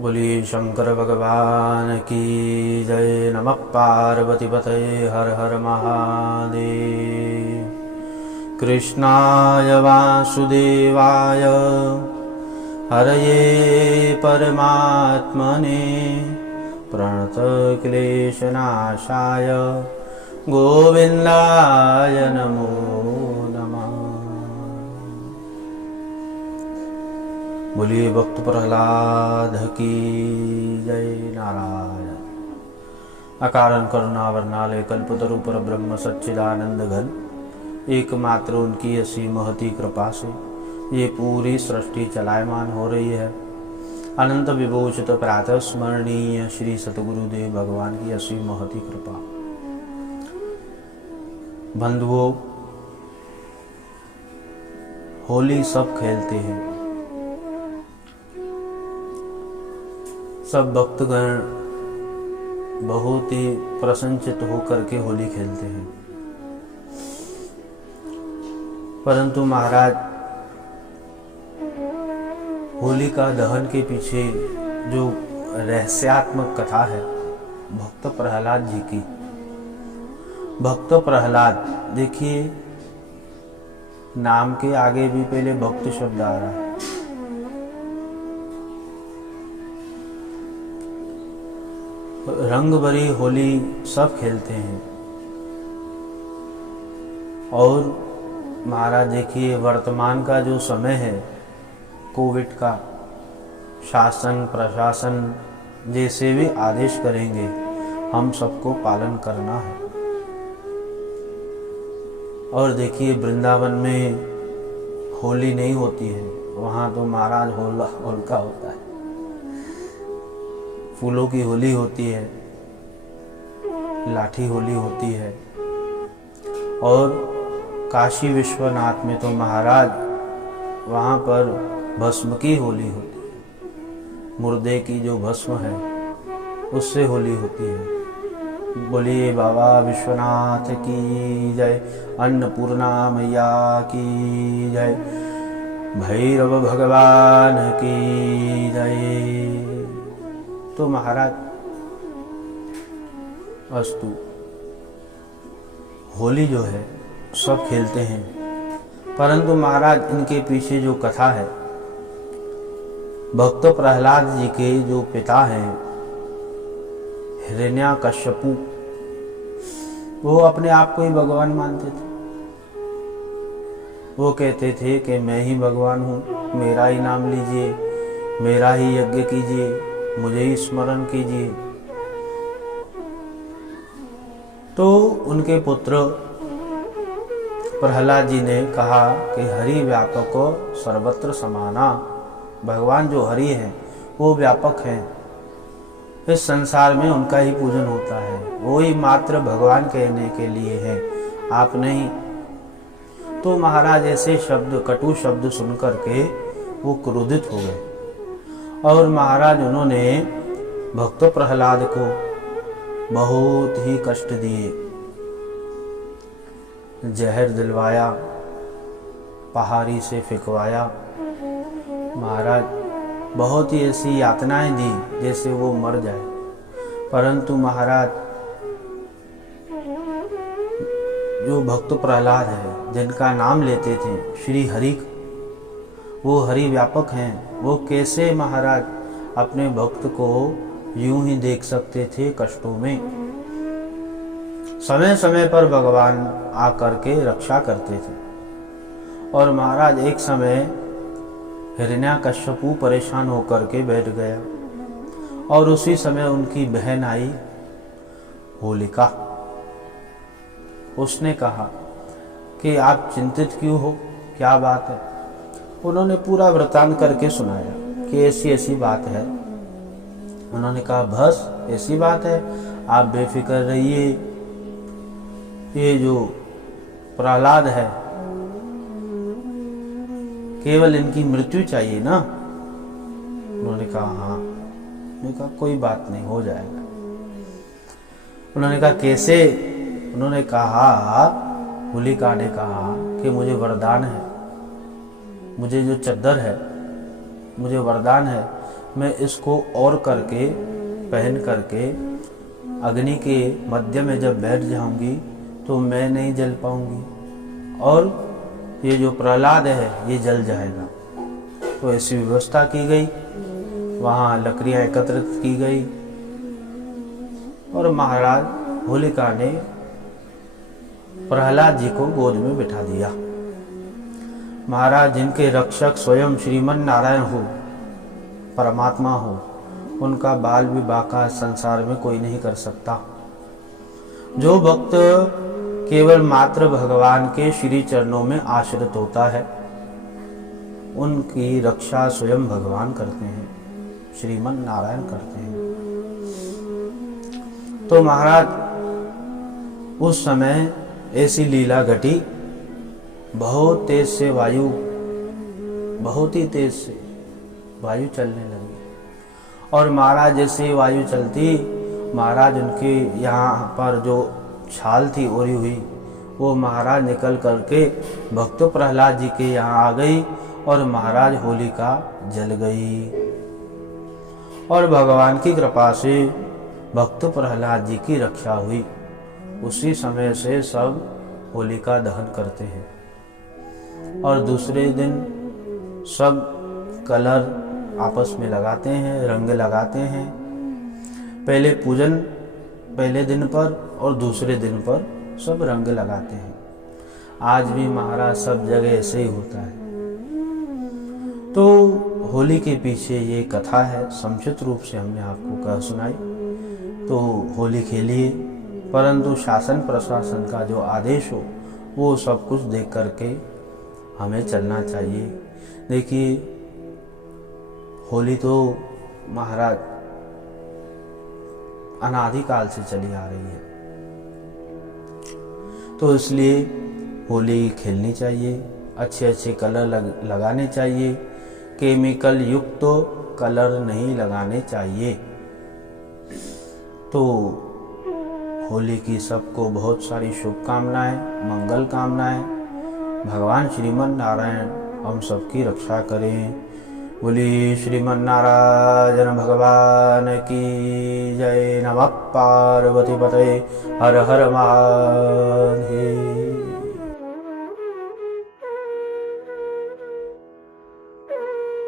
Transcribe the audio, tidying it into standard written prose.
बोलिए शंकर भगवान की जय। नमः पार्वती पतये हर हर महादेव। कृष्णाय वासुदेवाय हरये परमात्मने प्रणतक्लेशनाशाय गोविन्दाय नमो नमः। बोलिए भक्त प्रहलाद की जय। नारायण। अकारण करुणावरनालय कल्पतरु पर ब्रह्म सच्चिदानंद घन, एकमात्र उनकी असीम महती कृपा से ये पूरी सृष्टि चलायमान हो रही है। अनंत विभूषित प्रातः स्मरणीय श्री सतगुरुदेव भगवान की असीम महती कृपा। बंधुओं, होली सब खेलते हैं, सब भक्तगण बहुत ही प्रसन्नचित होकर के होली खेलते हैं, परंतु महाराज होलिका दहन के पीछे जो रहस्यात्मक कथा है भक्त प्रहलाद जी की। भक्त प्रहलाद, देखिए नाम के आगे भी पहले भक्त शब्द आ रहा है। रंग भरी होली सब खेलते हैं। और महाराज देखिए वर्तमान का जो समय है कोविड का, शासन प्रशासन जैसे भी आदेश करेंगे हम सबको पालन करना है। और देखिए वृंदावन में होली नहीं होती है, वहाँ तो महाराज होलिका होता है, फूलों की होली होती है, लाठी होली होती है। और काशी विश्वनाथ में तो महाराज वहाँ पर भस्म की होली होती है, मुर्दे की जो भस्म है उससे होली होती है। बोलिए बाबा विश्वनाथ की जय, अन्नपूर्णा मैया की जय, भैरव भगवान की जय। तो महाराज अस्तु होली जो है सब खेलते हैं, परंतु महाराज इनके पीछे जो कथा है, भक्त प्रहलाद जी के जो पिता हैं हिरण्याकश्यपु, वो अपने आप को ही भगवान मानते थे। वो कहते थे कि मैं ही भगवान हूँ, मेरा ही नाम लीजिए, मेरा ही यज्ञ कीजिए, मुझे ही स्मरण कीजिए। तो उनके पुत्र प्रहलाद जी ने कहा कि हरि व्यापक सर्वत्र समाना। भगवान जो हरि हैं वो व्यापक हैं, इस संसार में उनका ही पूजन होता है, वो ही मात्र भगवान कहने के लिए है, आप नहीं। तो महाराज ऐसे शब्द, कटु शब्द सुनकर के वो क्रोधित हो गए और महाराज उन्होंने भक्त प्रहलाद को बहुत ही कष्ट दिए, जहर दिलवाया, पहाड़ी से फेंकवाया। महाराज बहुत ही ऐसी यातनाएं दी जैसे वो मर जाए। परंतु महाराज जो भक्त प्रहलाद है, जिनका नाम लेते थे श्री हरि, वो हरि व्यापक हैं, वो कैसे महाराज अपने भक्त को यूं ही देख सकते थे कष्टों में। समय समय पर भगवान आकर के रक्षा करते थे। और महाराज एक समय हिरण्याकश्यपु परेशान होकर के बैठ गया और उसी समय उनकी बहन आई होलिका। उसने कहा कि आप चिंतित क्यों हो, क्या बात है। उन्होंने पूरा वृतांत करके सुनाया कि ऐसी ऐसी बात है। उन्होंने कहा बस ऐसी बात है, आप बेफिक्र रहिए, ये जो प्रहलाद है केवल इनकी मृत्यु चाहिए ना। उन्होंने कहा हाँ। उन्होंने कहा कोई बात नहीं, हो जाएगा। उन्होंने कहा कैसे। उन्होंने कहा, होलिका ने कहा कि मुझे वरदान है, मुझे जो चद्दर है मुझे वरदान है मैं इसको और करके पहन करके अग्नि के मध्य में जब बैठ जाऊंगी तो मैं नहीं जल पाऊंगी और ये जो प्रहलाद है ये जल जाएगा। तो ऐसी व्यवस्था की गई, वहाँ लकड़ियाँ एकत्रित की गई और महाराज होलिका ने प्रहलाद जी को गोद में बिठा दिया। महाराज जिनके रक्षक स्वयं श्रीमन नारायण हो, परमात्मा हो, उनका बाल विवाह का संसार में कोई नहीं कर सकता। जो भक्त केवल मात्र भगवान के श्री चरणों में आश्रित होता है, उनकी रक्षा स्वयं भगवान करते हैं, श्रीमन नारायण करते हैं। तो महाराज उस समय ऐसी लीला घटी, बहुत तेज से वायु, बहुत ही तेज से वायु चलने लगी और महाराज जैसे वायु चलती, महाराज उनके यहाँ पर जो छाल थी ओढ़ी हुई वो महाराज निकल करके भक्त प्रहलाद जी के यहाँ आ गई और महाराज होलिका जल गई। और भगवान की कृपा से भक्त प्रहलाद जी की रक्षा हुई। उसी समय से सब होलिका दहन करते हैं और दूसरे दिन सब कलर आपस में लगाते हैं, रंग लगाते हैं। पहले पूजन पहले दिन पर और दूसरे दिन पर सब रंग लगाते हैं। आज भी महाराज सब जगह ऐसे ही होता है। तो होली के पीछे ये कथा है, संक्षिप्त रूप से हमने आपको कह सुनाई। तो होली खेलिए, परंतु शासन प्रशासन का जो आदेश हो वो सब कुछ देख करके हमें चलना चाहिए। देखिए होली तो महाराज अनादिकाल से चली आ रही है, तो इसलिए होली खेलनी चाहिए, अच्छे अच्छे कलर लगाने चाहिए, केमिकल युक्त तो कलर नहीं लगाने चाहिए। तो होली की सबको बहुत सारी शुभकामनाएं, मंगल कामनाएं। भगवान श्रीमन नारायण हम सबकी रक्षा करें। बोली श्रीमन नारायण भगवान की जय। नमः पार्वती पते हर हर महादेव।